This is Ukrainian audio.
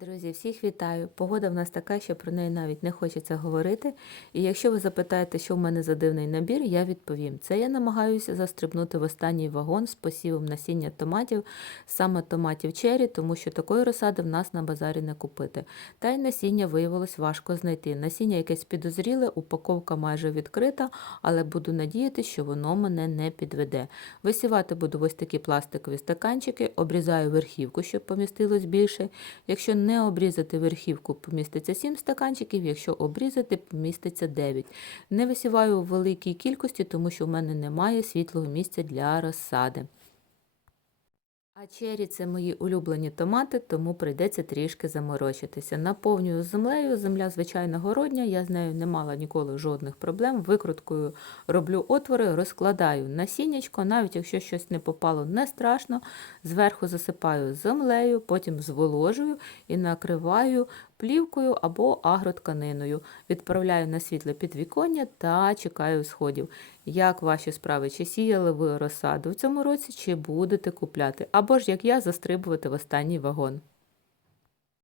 Друзі, всіх вітаю! Погода в нас така, що про неї навіть не хочеться говорити. І якщо ви запитаєте, що в мене за дивний набір, я відповім. Це я намагаюся застрибнути в останній вагон з посівом насіння томатів, саме томатів чері, тому що такої розсади в нас на базарі не купити. Та й насіння виявилось важко знайти. Насіння якесь підозріле, упаковка майже відкрита, але буду надіяти, що воно мене не підведе. Висівати буду ось такі пластикові стаканчики, обрізаю верхівку, щоб помістилось більше. Якщо не обрізати верхівку, поміститься 7 стаканчиків, якщо обрізати, поміститься 9. Не висіваю в великій кількості, тому що в мене немає світлого місця для розсади. А чері це мої улюблені томати, тому прийдеться трішки заморочитися. Наповнюю землею, земля звичайно городня, я з нею не мала ніколи жодних проблем. Викруткою роблю отвори, розкладаю насіннячко, навіть якщо щось не попало, не страшно. Зверху засипаю землею, потім зволожую і накриваю плівкою або агротканиною. Відправляю на світле підвіконня та чекаю сходів. Як ваші справи? Чи сіяли ви розсаду в цьому році, чи будете купляти? Або ж як я застрибувати в останній вагон.